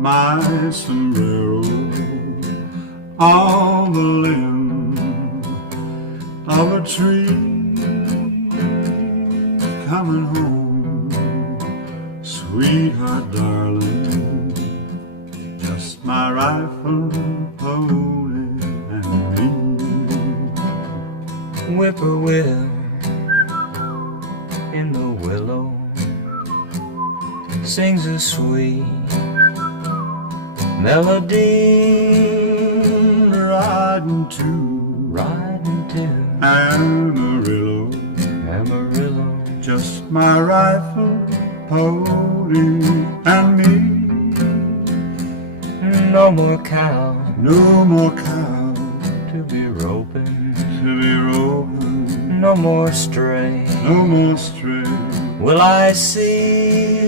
my sombrero on the limb of a tree. Coming home, sweetheart darling, just my rifle, pony, and me. Whippoorwill in the willow sings a sweet melody. Riding to Amarillo, just my rifle, pony, and me. No more cow No more cow to be roping, no no more stray more stray. will I see.